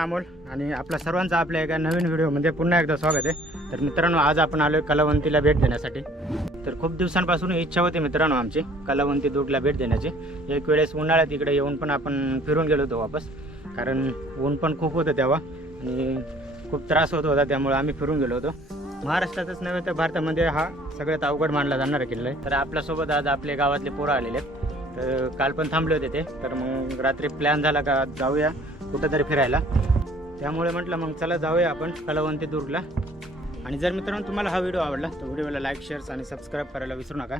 मी अमोल आणि आपल्या सर्वांचं आपल्या एका नवीन व्हिडिओमध्ये पुन्हा एकदा स्वागत आहे. तर मित्रांनो आज आपण आलो कलावंतीला भेट देण्यासाठी. तर खूप दिवसांपासून इच्छा होती मित्रांनो आमची कलावंती दुर्गला भेट देण्याची. एक वेळेस उन्हाळ्यात इकडे येऊन पण आपण फिरून गेलो होतो वापस. कारण ऊन पण खूप होतं तेव्हा आणि खूप त्रास होत होता त्यामुळे आम्ही फिरून गेलो होतो. महाराष्ट्रातच नव्हे तर भारतामध्ये हा सगळ्यात अवघड मानला जाणारा किल्ला आहे. तर आपल्यासोबत आज आपले गावातले पोरं आलेले आहेत. तर काल पण थांबले होते ते. तर मग रात्री प्लॅन झाला का जाऊया. कुठंतरी फिरायला. त्यामुळे म्हटलं मग चला जाऊया आपण कलावंती दुर्गला आणि जर मित्रांनो तुम्हाला हा व्हिडिओ आवडला तर व्हिडिओला लाईक शेअर आणि सबस्क्राईब करायला विसरू नका.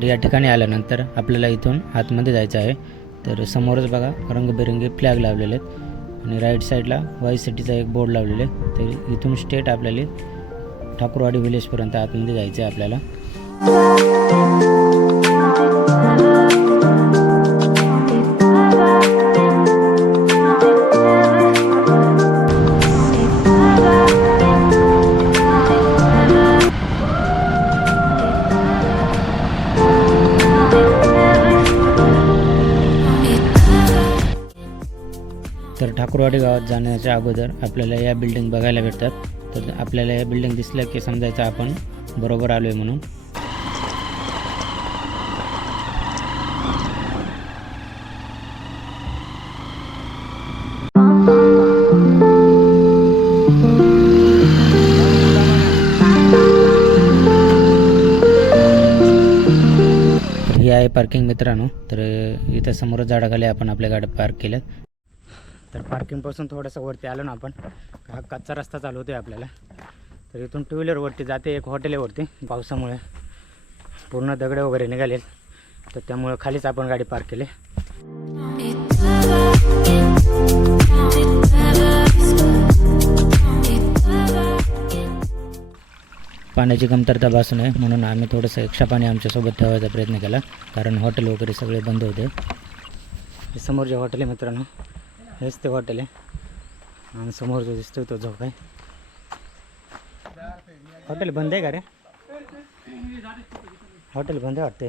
तर या ठिकाणी आल्यानंतर आपल्याला इथून आतमध्ये जायचं आहे. तर समोरच बघा रंगबेरंगी फ्लॅग लावलेले आहेत. आणि राईट साईडला वाय सिटीचा एक बोर्ड लावलेला आहे तर इथून स्टेट आपल्याला ठाकूरवाडी विलेजपर्यंत आतमध्ये जायचं आहे आपल्याला. ठाकूरवाडी गावात जाण्याच्या अगोदर आपल्याला या बिल्डिंग बघायला भेटतात. तर आपल्याला या बिल्डिंग दिसल्या की समजायचं आपण बरोबर आलो आहे म्हणून. हे आहे पार्किंग मित्रांनो. तर इथं समोरच झाडाखाली आपण आपल्या गाड्या पार्क केल्यात तर पार्किंगपासून थोडंसं वरती आलो ना आपण. हा कच्चा रस्ता चालू आहे आपल्याला. तर इथून टू व्हीलरवरती जाते एक हॉटेल आहे वरती पावसामुळे. पूर्ण दगडे वगैरे निघाले तर त्यामुळे खालीच आपण गाडी पार्क केली. पाण्याची कमतरता भासू नये म्हणून आम्ही थोडंसं एक्स्ट्रा पाणी आमच्यासोबत ठेवायचा प्रयत्न केला कारण हॉटेल वगैरे सगळे बंद होते. समोर जे हॉटेल आहे मित्रांनो. हेच ते हॉटेल आहे. आणि समोर जो दिसतोय तो झोप आहे. हॉटेल बंद आहे का रे? हॉटेल बंद आहे वाटते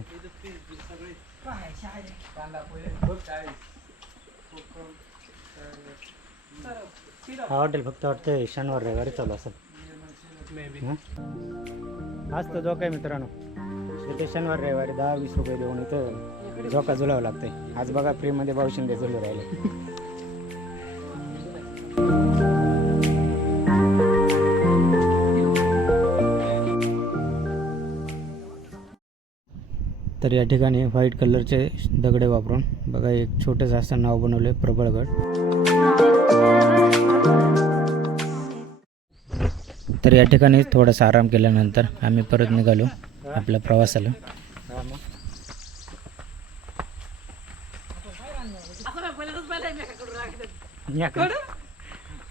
हा हॉटेल फक्त वाटतं शनिवार रविवारी चालू असेल. हं? हाच तो झोका आहे मित्रांनो. इथे शनिवार रविवारी दहा वीस रुपये देऊन इथं झोका झुलावं लागतंय. आज बघा फ्रीमध्ये भाऊ शिंदे झुलू राहिले. तर या ठिकाणी व्हाईट कलरचे दगडे वापरून बघा एक छोटंसं असं नाव बनवलं प्रबळगड. तर या ठिकाणी थोडासा आराम केल्यानंतर आम्ही परत निघालो आपल्या प्रवासाला.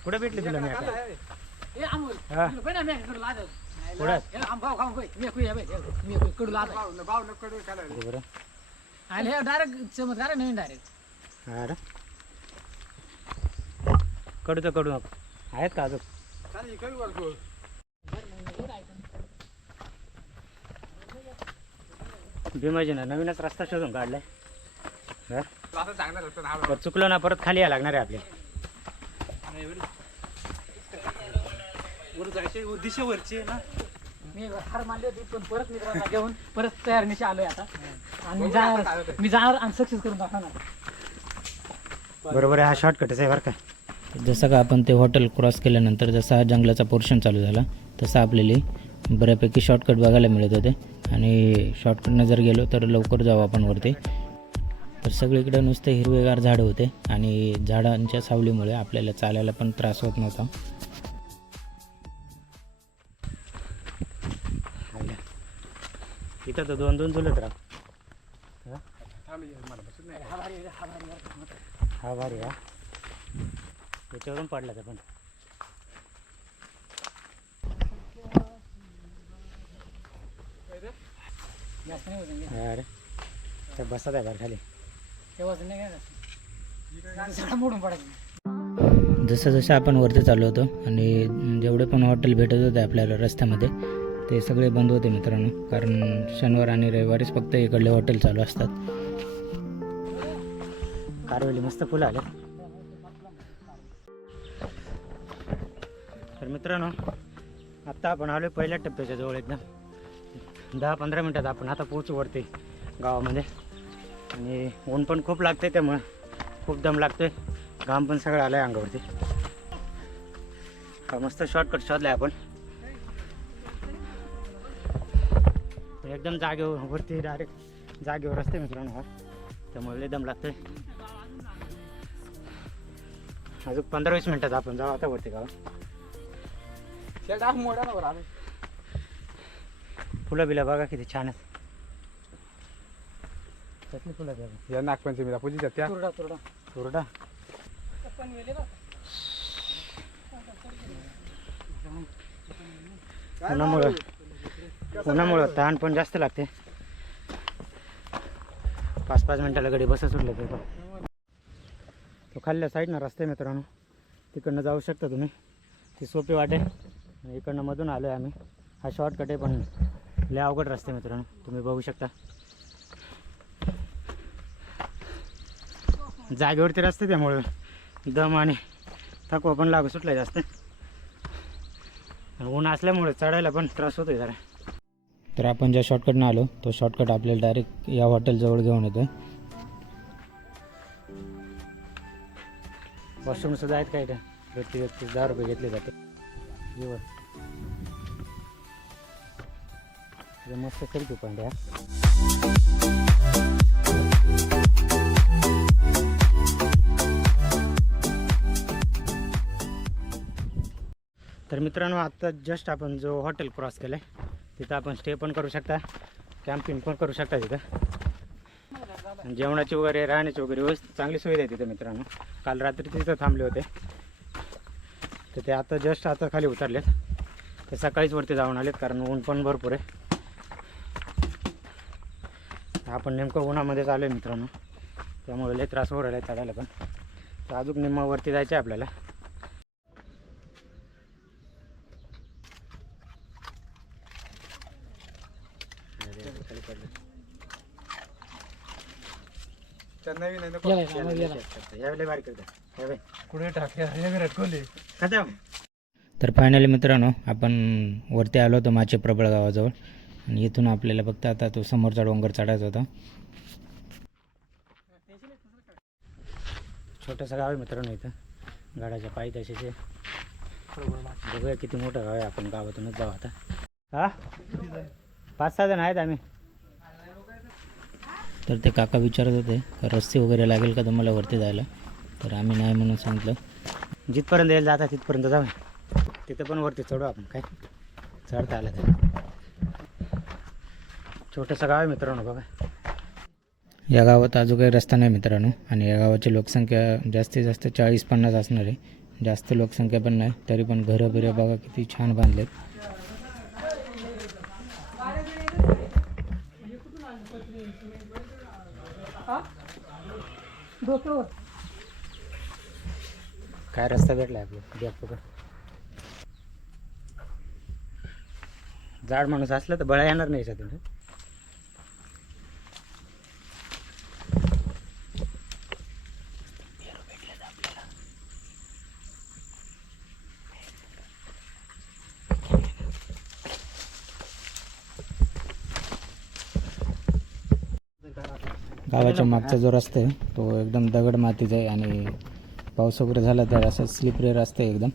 कुठे भेटले तुला मी हा बरं डायरेक्ट चमत्कार नवीन डायरेक्ट हा रे कडू तर कडू नको. आहेत का अजून? भीमाजी ना नवीनच रस्ता शोधून काढलाय. हा? चुकलो ना परत खाली यायला लागणार आहे आपले. दिशेवरची ना. मी हार मानली होती पण परत मित्रांना घेऊन परत तयारीनिशी आलोय आता. आणि मी जाणार मी जाणार आणि सक्सेस करून दाखवणार. बरोबर आहे हा शॉर्टकटच आहे बरं का. जसं का आपण ते हॉटेल क्रॉस केल्यानंतर जसा हा जंगलाचा पोर्शन चालू झाला तसं आपल्याला बऱ्यापैकी शॉर्टकट बघायला मिळत होते. आणि शॉर्टकटनं जर गेलो तर लवकर जाऊ आपण वरती. तर सगळीकडे नुसते हिरवेगार झाडं होते आणि झाडांच्या सावलीमुळे आपल्याला चालायला पण त्रास होत नव्हता. इथं तर दोन दोन चुलत राहा हा? भारी हा. त्याच्यावरून पडला तर पण. जास्त अरे त्या बसत आहे खाली. जसं जसं आपण वरती चाललो होतो आणि जेवढे पण हॉटेल भेटत होते आपल्याला रस्त्यामध्ये ते सगळे बंद होते मित्रांनो. कारण शनिवार आणि रविवारीच फक्त इकडले हॉटेल चालू असतात. कारवली मस्त फुलं आले तर मित्रांनो आत्ता आपण आलो पहिल्या टप्प्याच्या जवळ एकदम. दहा पंधरा मिनटात आपण आता पोचू वरती गावामध्ये. आणि ऊन पण खूप लागते त्यामुळे. खूप दम लागतोय. घाम पण सगळं आलं आहे अंगावरती मस्त शॉर्टकट शोधलाय आपण. एकदम जागेवर वरती डायरेक्ट जागेवर असते मित्रांनो हा. त्यामुळे दम लागतोय. अजून पंधरा वीस मिनिटात आपण जाऊ आता वरती गाव फुलं बिलं बघा किती छान आहेत. कसली फुलं आहेत या नागपंचमीला पूजी त्या. तुरडा तुरडा. तुरडा. उन्हामुळं. उन्हामुळं तहान पण जास्त लागते. पाच पाच मिनिटाला गडी बस सुटलं ते तो खाल्ल्या साईडनं रस्ते मित्रांनो. तिकडनं जाऊ शकता तुम्ही. ती सोपी वाटे इकडनं मधून आलो आहे आम्ही. हा शॉर्टकट आहे पण लय अवघड रस्ते मित्रांनो. तुम्ही बघू शकता. जागेवरती रस्ते त्यामुळे दम आणि थकवा पण लागू सुटला जास्त. ऊन असल्यामुळे चढायला पण त्रास होतोय जरा. तर आपण ज्या शॉर्टकटनं आलो तो शॉर्टकट आपल्याला डायरेक्ट या हॉटेलजवळ घेऊन येतो वॉशरूम सुद्धा आहेत काय इथं? प्रति व्यक्ती दहा रुपये घेतले जाते. जेवण मस्त मस्त सेल्फी पण आहे तर मित्रांनो आत्ता जस्ट आपण जो हॉटेल क्रॉस केलं आहे तिथं आपण स्टे पण करू शकता. कॅम्पिंग पण करू शकता तिथं. आणि जेवणाची वगैरे राहण्याची वगैरे व्यवस्थित चांगली सुविधा आहे तिथं मित्रांनो. काल रात्री तिथं थांबले होते. तर ते आता जस्ट आता खाली उतरलेत. ते सकाळीच वरती जाऊन आलेत कारण ऊन पण भरपूर आहे. आपण नेमकं उन्हामध्येच आलो आहे मित्रांनो. त्यामुळे लय त्रास होऊ राहिला आहे चढायला पण. तर अजून निम्मावरती जायचं आहे आपल्याला. नवीन आहे गेलाय का? मग गेला. यावेळी बारीक करता यावेळी कुठे टाकले? विराट कोहली खतम. तर फायनली मित्रांनो आपण वरती आलो होतो माचे प्रबळ गावाजवळ. आणि इथून आपल्याला फक्त आता तो समोरचा डोंगर चढायचा होता. छोटंसं गाव आहे मित्रांनो इथं. गाडाच्या पायी तसेच बघूया किती मोठं गाव आहे. आपण गावातूनच जाऊ आता. हा? पाच सहा जण आहेत आम्ही. तर ते काका विचारत होते का रस्ते वगैरे लागेल का तुम्हाला वरती जायला? तर आम्ही नाही म्हणून सांगितलं. जिथपर्यंत यायला जाता तिथपर्यंत जाऊ तिथं पण वरती चढू आपण काय? चढता आलं तर. छोटंसं गाव आहे मित्रांनो बघा. या गावात अजून काही रस्ता नाही मित्रांनो आणि या गावाची लोकसंख्या जास्तीत जास्त चाळीस पन्नास असणार आहे. जास्त लोकसंख्या पण नाही तरी पण घरं बिरं बघा किती छान बांधलेत. डोक्यावर. काय रस्ता भेटला आपलं? द्या जाड माणूस असला तर बळा येणार नाही सध्या गावाच्या मागचा जो रस्ता आहे तो एकदम दगड मातीचा आहे आणि पाऊस वगैरे झाला तर असं स्लिपरी रस्ता आहे एकदम.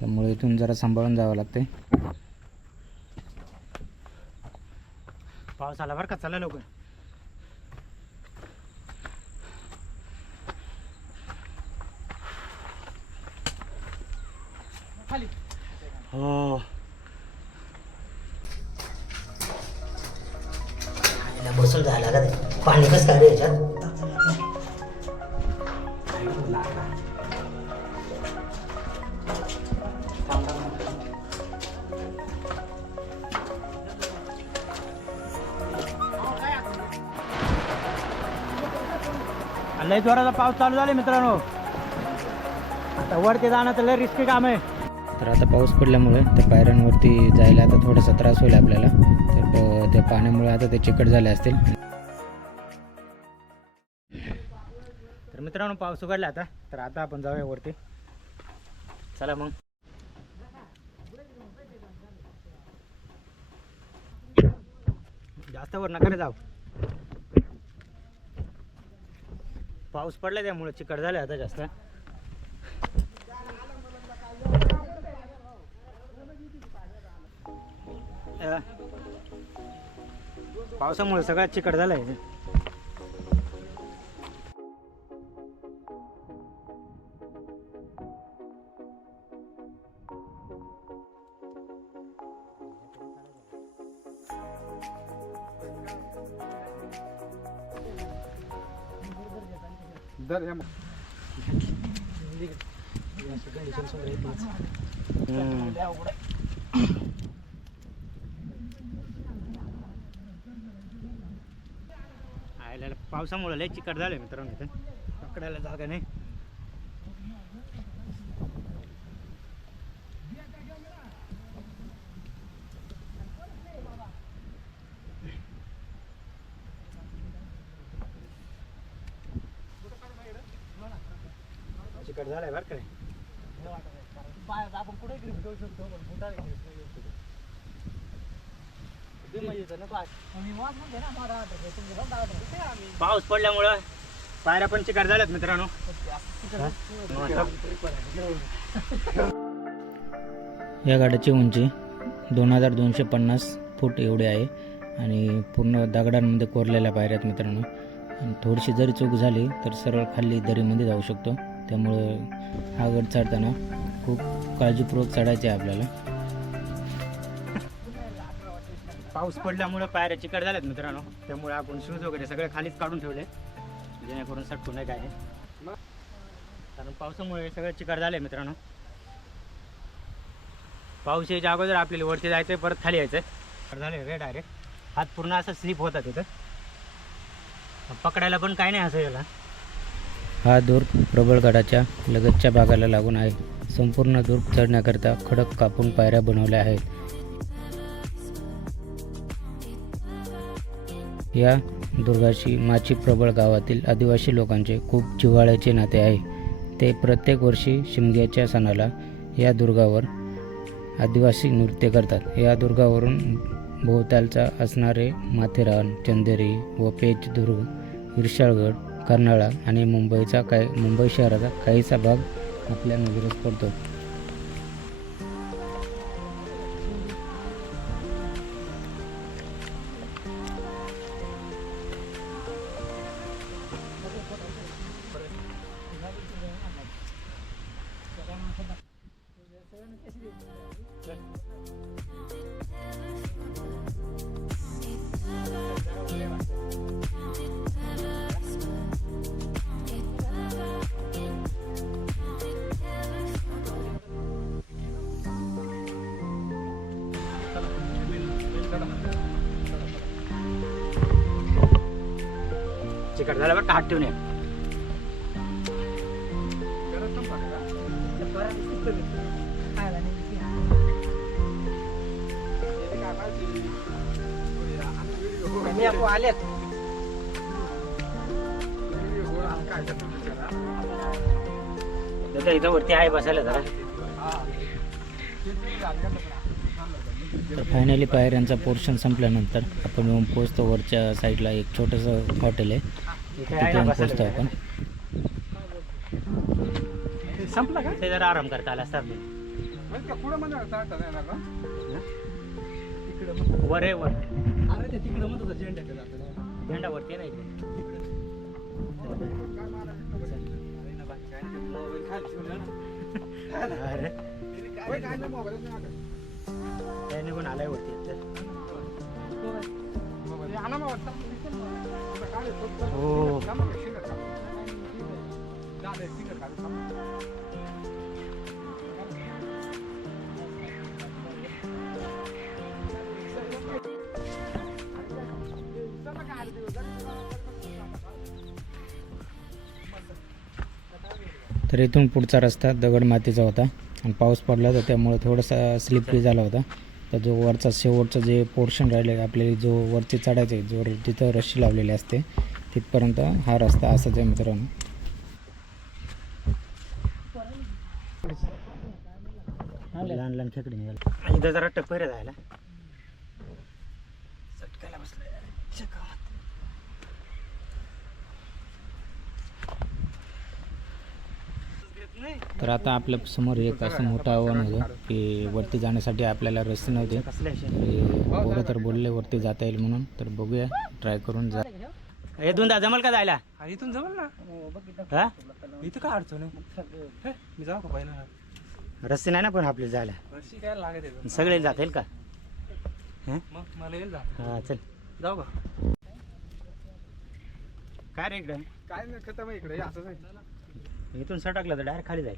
त्यामुळे इथून जरा सांभाळून जावं लागते पाऊस आला बरं का? चला लवकर. खाली. हो. आता बसून जायला लागत पाणी कस काय याच्यात? लय जोराचा पाऊस चालू झाले मित्रांनो. आता वरती जाण्याचं तर लय रिस्की काम आहे. तर आता पाऊस पडल्यामुळे त्या पायऱ्यांवरती जायला आता थोडासा त्रास होईल आपल्याला. तर त्या पाण्यामुळे आता ते चिकट झाले असतील. तर मित्रांनो पाऊस उघडला आता. तर आता आपण जाऊया वरती. चला मग. जास्त वर नका रे जाऊ. पाऊस पडला त्यामुळे चिकट झाले आता जास्त. पावसामुळे सगळ्यात चिकट झालंय दर या. हम्म. पावसामुळे लय चिकट झालंय मित्रांनो इथं. पकडायला जागा नाही चिकट झालाय बरं का रे. पायात आपण कुठे ग्रीप घेऊ शकतो पण फुटायला ग्रीप नाही घेऊ शकत. ते म्हणजे इथं नको आहे. मी वाट म्हणते ना मला राहत होते. तुमचे बघ राहत होते. ते आम्ही पाऊस पडल्यामुळं पायऱ्या पण चिकार झाल्यात मित्रांनो. या गाड्याची उंची दोन हजार दोनशे पन्नास फूट एवढी आहे आणि पूर्ण दगडांमध्ये कोरलेल्या पायऱ्या आहेत मित्रांनो. आणि थोडीशी जरी चूक झाली तर सरळ खाली दरीमध्ये जाऊ शकतो. त्यामुळं हा गड चढताना खूप काळजीपूर्वक चढायचे आहे आपल्याला. पाऊस पडल्यामुळे पायऱ्या चिकट झाल्यात मित्रांनो. त्यामुळे आपण शूज वगैरे सगळे खालीच काढून ठेवले. जेणेकरून सटकू नाही काय नाही. कारण पावसामुळे सगळं चिकट झालंय मित्रांनो. पाऊस यायच्या अगोदर आपल्याला वरती जायचं परत खाली यायचं झाले रे डायरेक्ट हात पूर्ण असं स्लिप होता तिथं पकडायला पण काय नाही असं याला. हा दूर प्रबळगडाच्या लगतच्या भागाला लागून आहे. संपूर्ण दूर चढण्याकरता खडक कापून पायऱ्या बनवल्या आहेत. या दुर्गाशी माची प्रबळ गावातील आदिवासी लोकांचे खूप जिव्हाळ्याचे नाते आहे. ते प्रत्येक वर्षी शिमग्याच्या सणाला या दुर्गावर आदिवासी नृत्य करतात. या दुर्गावरून भोवतालचा असणारे माथेरान चंदेरी व पेचदुर्ग विरशाळगड कर्नाळा आणि मुंबईचा काही मुंबई शहराचा काहीसा भाग आपल्या नजरेस पडतो. चिकट झाला बरं का? हात ठेवून. मी आपण इथं वरती आहे बसायला जरा. तर फायनली पायऱ्यांचा पोर्शन संपल्यानंतर आपण येऊन पोचतो वरच्या साईडला एक छोटंसं हॉटेल आहे. तिथे पोचतो आपण संपला का ते जरा आराम करता आला असतात पुढं म्हणजे? वर आहे वर अरे ते तिकडे म्हणत होतं झेंड्याकडे जातं झेंडा वरती नाही. अरे होय, काय नाही, मोबाईलच नाही आता. त्या निघून आलाय वरती. आणा मोबाईल, चल. हो. तर इथून पुढचा रस्ता दगड मातीचा होता आणि पाऊस पडला तर त्यामुळे थोडासा स्लिपरी झाला होता तर जो वरचा शेवटचं जे पोर्शन राहिले आपल्याला जो वरती चढायचं आहे जो जिथं रशी लावलेली असते तिथपर्यंत हा रस्ता असाच आहे मित्रांनो. लहान लहान खेकडे निघाले इथं जरा टप्पर जायला. तर आता आपल्यासमोर एक असं मोठं आव्हान होतं की वरती जाण्यासाठी आपल्याला रस्ते नव्हते. पोरं तर बोलले वरती जाता येईल म्हणून. तर बघूया ट्राय करून जा. हे दोन जमल का जायला? इथून जमल ना. हा इथं. काय अडचण मी जाऊ का पहिला? रस्ते नाही ना पण आपले जायला? वर्षी काय लागत आहे सगळे जाता येईल का? मग मला येईल जा हा चल. जाऊ का? काय रे इकडं? काय नाही खतम आहे इकडे. आहे. इथून सटकलं तर डायरेक्ट खाली जाईल.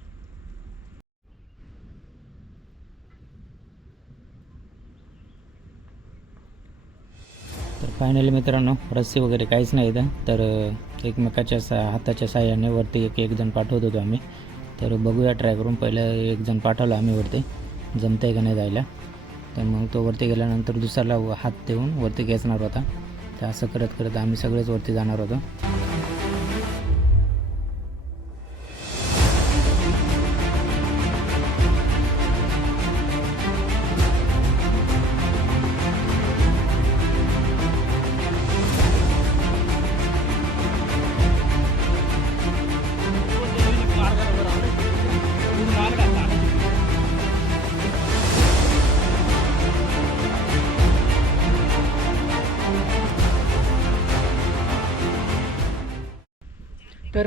तर फायनली मित्रांनो रस्सी वगैरे काहीच नाही इथं. तर एकमेकाच्या सा हाताच्या साह्याने वरती एक एक जण पाठवत होतो आम्ही. तर बघूया ट्राय करून. पहिलं एक जण पाठवलं आम्ही वरती. जमतंय का नाही जायला. तर मग तो वरती गेल्यानंतर दुसऱ्याला व- हात देऊन वरती खेचणार होता. तर असं करत करत आम्ही सगळेच वरती जाणार होतो.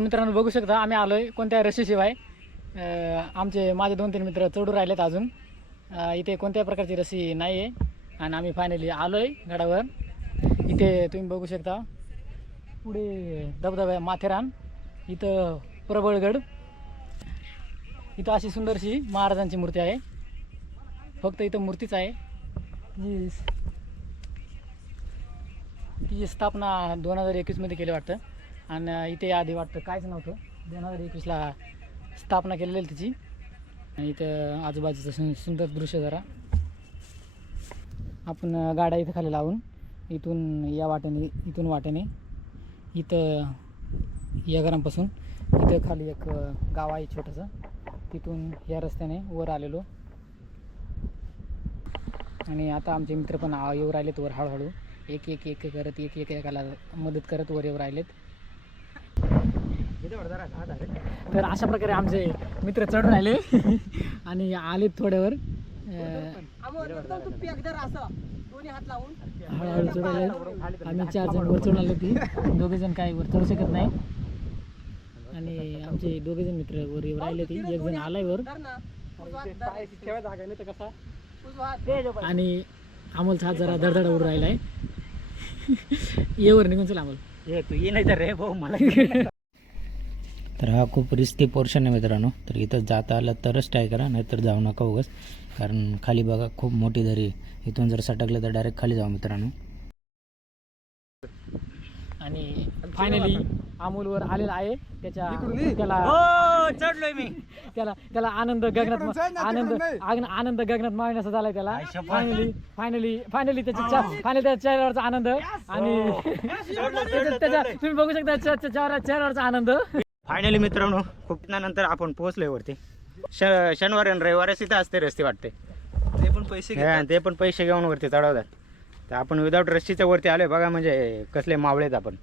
मित्रांनो बघू शकता आम्ही आलो आहे कोणत्या रशीशिवाय आमचे माझे दोन तीन मित्र चढू राहिलेत अजून. इथे कोणत्याही प्रकारची रशी नाही आहे आणि आम्ही फायनली आलो आहे गडावर. इथे तुम्ही बघू शकता पुढे धबधबा माथेरान. इथं प्रबळगड. इथं अशी सुंदरशी महाराजांची मूर्ती आहे. फक्त इथं मूर्तीच आहे. जी तिची स्थापना दोन हजार एकवीसमध्ये केली वाटतं. आणि इथे आधी वाटतं काहीच नव्हतं. दोन हजार एकवीसला स्थापना केलेली आहे तिची. आणि इथं आजूबाजूचं सुंदर दृश्य जरा. आपण गाड्या इथं खाली लावून इथून या वाट्याने इथून वाट्याने इथं या घरांपासून इथं खाली एक गाव आहे छोटंसं. तिथून या रस्त्याने वर आलेलो. आणि आता आमचे मित्र पण आ- येऊ राहिलेत वर हळूहळू. एक एक एक करत एक एक एकाला मदत करत वर येऊ राहिलेत. तर अशा प्रकारे आमचे मित्र चढ राहिले. आणि आलेत थोड्यावर. हळूहळू चढ राहिले आम्ही चार जण वर चढून आलो ती दोघे जण काही वर चढू शकत नाही. आणि आमचे दोघे जण मित्र वर येऊ राहिले ती. एक जण आलाय वर. आणि अमोलचा हात जरा धडधड उडून राहिलाय. ये वर निघून चल अमोल. ये तू ये नाही तर रे भाऊ मला तर हा खूप रिस्की पोर्शन आहे मित्रांनो. तर इथं जाता आलं तरच ट्राय करा नाहीतर जाऊ नका उगाच. कारण खाली बघा खूप मोठी दरी इथून जर सटकलं तर डायरेक्ट खाली जाऊ मित्रांनो. आणि फायनली अमोलवर आलेला आहे. त्याच्या. त्याला हो चढलोय मी. त्याला त्याला आनंद गगनात आनंद आनंद गगनात मावण्याचा झालाय त्याला. फायनली फायनली फायनली त्याच्या फायनली त्याच्या चेहऱ्यावरचा आनंद. आणि त्याच्या- त्याच्या तुम्ही बघू शकता चेहऱ्यावरचा आनंद. फायनली मित्रांनो खूप नंतर आपण पोहोचलोय वरती. श शनिवार आणि रविवारच इथं असते रस्ते वाटते. ते पण पैसे हा, ते पण पैसे घेऊन वरती चढवतात. तर आपण विदाऊट रस्सीच्या वरती आलोय बघा म्हणजे कसले मावळेत आपण.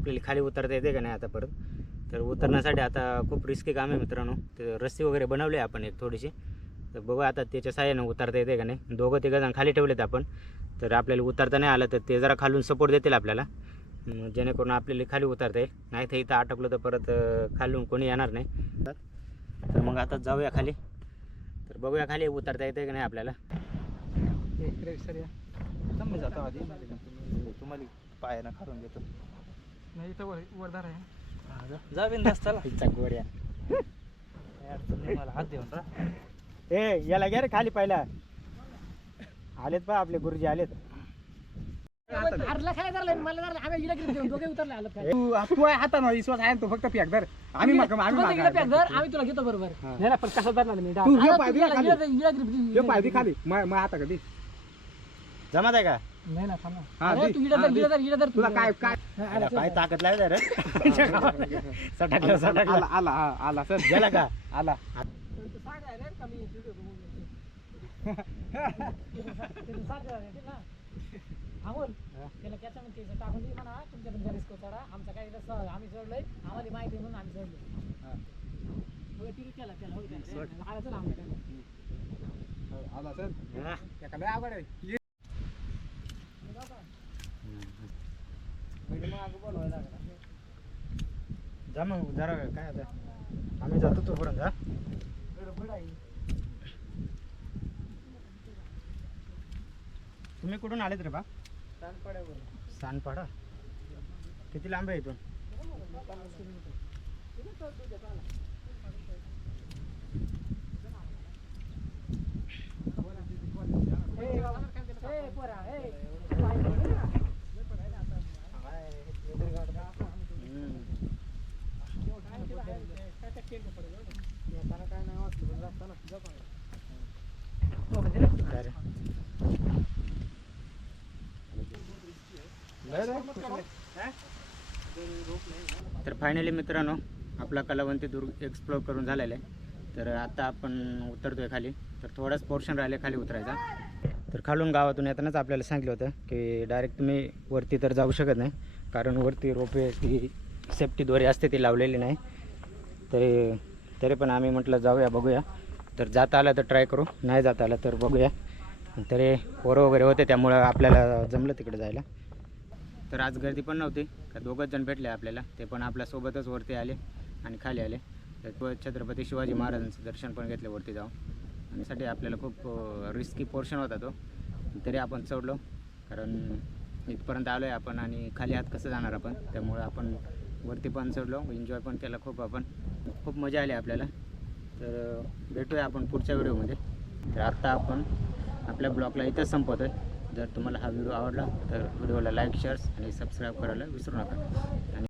आपल्याला खाली उतरता येते का नाही आता परत तर उतरण्यासाठी आता खूप रिस्की काम आहे मित्रांनो. ते रस्सी वगैरे बनवली आपण एक थोडीशी. तर बघू आता त्याच्या साह्यानं उतरता येते का नाही. दोघं तिघं जण खाली ठेवलेत आपण. तर आपल्याला उतरता नाही आलं तर ते जरा खालून सपोर्ट देतील आपल्याला. जेणेकरून आपल्याला खाली उतरता येईल. नाही तर इथं अटकलं तर परत खालून कोणी येणार नाही. तर मग आता जाऊया खाली. तर बघूया खाली उतरता येते का नाही आपल्याला. तुम्हाला पायानं खालून घेतो. नाही इथं वर वरदार आहे जा बिंदास चला. पिझ्झा गोऱ्या काय अडचण नाही मला हात देऊन राहा. ए याला घ्या रे खाली पहिला. आलेत पा आपले गुरुजी आलेत. काय धरलं मला धरलं आम्ही इला किती दोघे उतरले आलं काय तू तू आहे हातानं विश्वास आहे ना, तू फक्त फेक धर. आम्ही मग आम्ही पॅक धर तुला घेतो बरोबर. हा. नाही ना पण कसं धरणार मी? तू हे आता पाय तू दे इला- खाली. इला- इला grip- हे पाय दे खाली. मग मग आता कधी जमत आहे का? नाही ना थांब ना. हा, अरे दे. तू इला हा, धर दे. इला धर इला धर तुला काय काय चल. काय ताकद लागली रे सटकलं आला सटकलं आला हा, आला सर गेला का आला तू सांग आहे रे, का मी video बघून घेते. तू सांग आहे रे, ना. थांबून. त्याला त्याच्यामध्ये ते टाकून दे म्हणा तुमच्या तुमच्या रिस्क चढा आमचं काय इथं सहज आम्ही चढलोय आम्हाला माहिती म्हणून आम्ही चढलो होय, तिने केला त्याला होय त्याला. आला चला आम्हाला आला सर हा. एका लय आवड आहे जा मग जरा काय आता? आम्ही जातो तोपर्यंत पुढं जा. तुम्ही कुठून आलेत रे बा? सांडपाडा. किती लांब आहे इथून? पोरा, म्हणजे ना? काय रे? लय रे. तर फायनली मित्रांनो आपला कलावंती दुर्ग एक्सप्लोर करून झालेला आहे. तर आता आपण उतरतोय खाली. तर थोडाच पोर्शन राहिले खाली उतरायचा. तर खालून गावातून येतानाच आपल्याला सांगितलं होतं की डायरेक्ट तुम्ही वरती तर जाऊ शकत नाही कारण वरती रोपे ती सेफ्टी दोरी असते ती लावलेली नाही. तरी तरी पण आम्ही म्हटलं जाऊया बघूया. तर जाता आलं तर ट्राय करू नाही जाता आलं तर बघूया. तरी पोरं वगैरे होते त्यामुळं आपल्याला जमलं तिकडे जायला. तर आज गर्दी पण नव्हती. का दोघंच जण भेटले आपल्याला. ते पण आपल्यासोबतच वरती आले आणि खाली आले. तर तो छत्रपती शिवाजी महाराजांचं दर्शन पण घेतलं वरती जाऊन. आणि साठी आपल्याला खूप रिस्की पोर्शन होता तो. तरी आपण चढलो कारण इथपर्यंत आलो आहे आपण आणि खाली आत कसं जाणार आपण? त्यामुळं आपण वरती पण चढलो एन्जॉय पण केला खूप आपण. खूप मजा आली आपल्याला. तर भेटूया आपण पुढच्या व्हिडिओमध्ये तर आत्ता आपण आपल्या ब्लॉगला इथंच संपवतो आहे जर तुम्हाला हा व्हिडिओ आवडला तर व्हिडिओला लाईक शेअर्स आणि सबस्क्राईब करायला विसरू नका. आणि